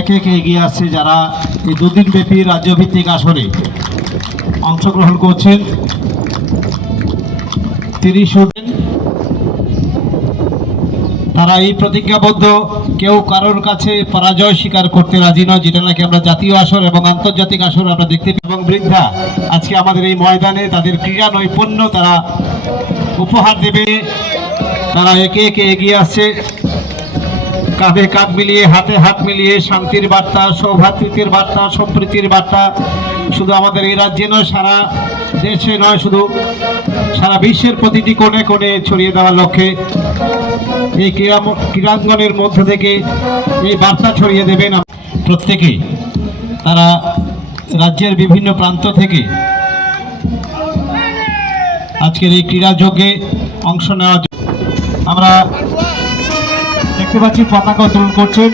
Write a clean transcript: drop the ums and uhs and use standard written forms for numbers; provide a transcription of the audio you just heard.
একে একে এগিয়ে আসছে, যারা এই দুদিনব্যাপী রাজ্যভিত্তিক আসরে অংশগ্রহণ করছেন। 30 তারা এই প্রতিজ্ঞাবদ্ধ, কেউ কারোর কাছে পরাজয় স্বীকার করতে রাজি নয়, যেটা নাকি আমরা জাতীয় আসর এবং আন্তর্জাতিক আসর আমরা দেখতে পাই। এবং বৃদ্ধা আজকে আমাদের এই ময়দানে তাদের ক্রীড়া নৈপুণ্য তারা উপহার দেবে। তারা একে একে এগিয়ে আসছে, কাঁধে কাঁধ মিলিয়ে, হাতে হাত মিলিয়ে, শান্তির বার্তা, সৌভ্রাতৃত্বের বার্তা, সম্প্রীতির বার্তা শুধু আমাদের এই রাজ্যে নয়, সারা দেশে নয়, শুধু সারা বিশ্বের প্রতিটি কোণে কোণে ছড়িয়ে দেওয়ার লক্ষ্যে এই ক্রীড়াঙ্গনের মধ্য থেকে এই বার্তা ছড়িয়ে দেবেন প্রত্যেকেই। তারা রাজ্যের বিভিন্ন প্রান্ত থেকে আজকের এই ক্রীড়াযজ্ঞে অংশ নেওয়ার জন্য আমরা দেখতে পাচ্ছি পতাকা উত্তোলন করছেন।